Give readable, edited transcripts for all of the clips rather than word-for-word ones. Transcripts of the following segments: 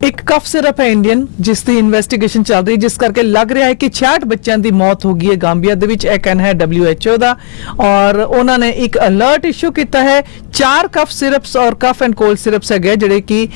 एक कफ सिरप है इंडियन जिस दी इन्वेस्टिगेशन चल रही जिस करके लग रहा है कि 66 बच्चों की मौत हो गई है गांबिया दे विच। यह कहना है WHO का और उन्होंने एक अलर्ट इशू किया है। 4 कफ सिरप्स और कफ एंड कोल्ड सिरप्स है जिहड़े कि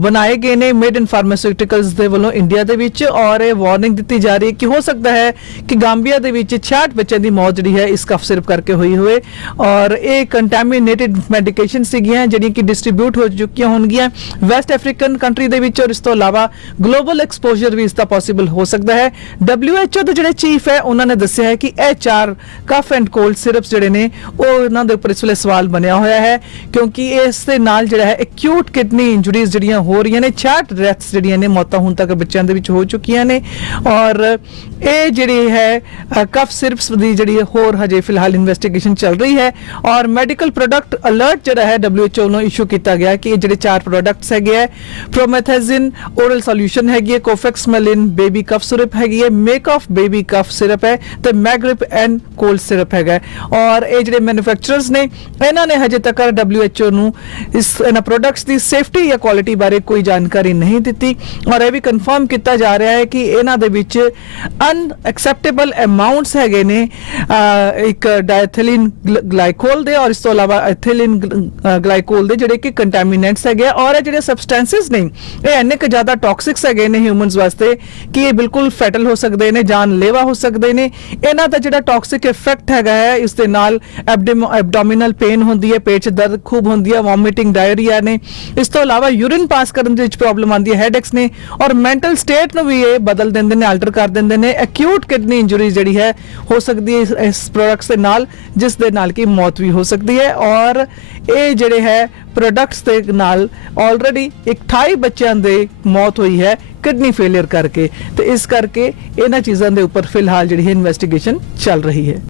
बनाए गए ने मेड इन फार्मास्यूटिकल्स दे वालों इंडिया दे विच और ये वार्निंग दी जा रही है कि हो सकता है कि गांबिया दे विच 66 बच्चों की मौत जी है इस कफ सिरप करके हुई हुए और ये कंटैमिनेटेड मैडिकेशन सिगियां जिहड़ियां कि डिस्ट्रीब्यूट हो चुकियां होणगियां वैस्ट अफ्रीकन कंट्री दे विच और इस तो इलावा ग्लोबल एक्सपोजर भी इसका पॉसिबल हो सकता है। WHO ਦੇ ਜਿਹੜੇ ਚੀਫ ਹੈ ਉਹਨਾਂ ਨੇ ਦੱਸਿਆ ਹੈ ਕਿ ਇਹ 4 ਕਫ ਐਂਡ ਕੋਲਡ ਸਿਰਪਸ ਜਿਹੜੇ ਨੇ ਉਹ ਉਹਨਾਂ ਦੇ ਉੱਪਰ ਇਸ ਵੇਲੇ ਸਵਾਲ ਬਣਿਆ ਹੋਇਆ ਹੈ ਕਿਉਂਕਿ ਇਸ ਦੇ ਨਾਲ ਜਿਹੜਾ ਹੈ ਐਕਿਊਟ ਕਿਡਨੀ ਇੰਜਰੀਜ਼ ਜਿਹੜੀਆਂ ਹੋ ਰਹੀਆਂ ਨੇ 66 ਡੈਥਸ ਜਿਹੜੀਆਂ ਨੇ ਮੌਤਾਂ ਹੁਣ ਤੱਕ ਬੱਚਿਆਂ ਦੇ ਵਿੱਚ ਹੋ ਚੁੱਕੀਆਂ ਨੇ ਔਰ ਇਹ ਜਿਹੜੀ ਹੈ ਕਫ ਸਿਰਪਸ ਦੀ ਜਿਹੜੀ ਹੋਰ ਹਜੇ ਫਿਲਹਾਲ ਇਨਵੈਸਟੀਗੇਸ਼ਨ ਚੱਲ ਰਹੀ ਹੈ ਔਰ ਮੈਡੀਕਲ ਪ੍ਰੋਡਕਟ ਅਲਰਟ ਜਿਹੜਾ ਹੈ WHO ਨੂੰ ਇਸ਼ੂ ਕੀਤਾ ਗਿਆ ਕਿ ਇਹ ਜਿਹੜੇ 4 ਪ੍ਰੋਡਕਟਸ ਹੈਗੇ ਹੈ ਪ੍ਰੋਮੈਥਾਜ਼ਿਨ ओरल सोल्यूशन हैगी है, कोफेक्समेलिन बेबी कफ सिरप हैगी है, make of baby cough syrup है तो मैग्रिप एंड कोल्ड सिरप हैगा और ये जो मैन्युफैक्चरर्स ने इन्होंने हजे तक WHO ਨੂੰ इस इन्हां प्रोडक्ट्स की सेफ्टी या क्वालिटी बारे कोई जानकारी नहीं दी और यह भी कन्फर्म किया जा रहा है कि इन्हां दे विच अनएक्सैप्टेबल अमाउंट्स हैगे ने एक डायथिलीन ग्लाइकोल दे और इस तो इलावा एथिलीन ग्लाइकोल दे जिहड़े कि कंटैमिनेंट्स हैगे और ये जिहड़े सबसटेंसेस ने ये इन्ने क ज्यादा टॉक्सिक्स है ने ह्यूमनस वास्ते कि ये बिल्कुल फैटल हो सकते हैं जानलेवा हो सकते हैं। इन्हां दा जिहड़ा टॉक्सिक इफेक्ट हैगा है इस दे नाल एबडोमिनल पेन होंदी है, पेट च दर्द खूब होंदी है, वॉमिटिंग डायरिया ने इस तो इलावा यूरिन पास करने दे विच प्रॉब्लम आती है, हेडेक्स ने और मेंटल स्टेट नूं भी ये बदल देंदे ने, अल्टर कर देंदे ने। एक्यूट किडनी इंजरी जिहड़ी है हो सकती है इस प्रोडक्ट्स दे नाल जिस दे नाल की मौत भी हो सकती है और ये जिहड़े है प्रोडक्ट्स दे नाल ऑलरेडी 28 बच्चों की मौत हुई है किडनी फेलियर करके तो इस करके इन्हां चीज़ों के ऊपर फिलहाल जिहड़ी इन्वेस्टिगेशन चल रही है।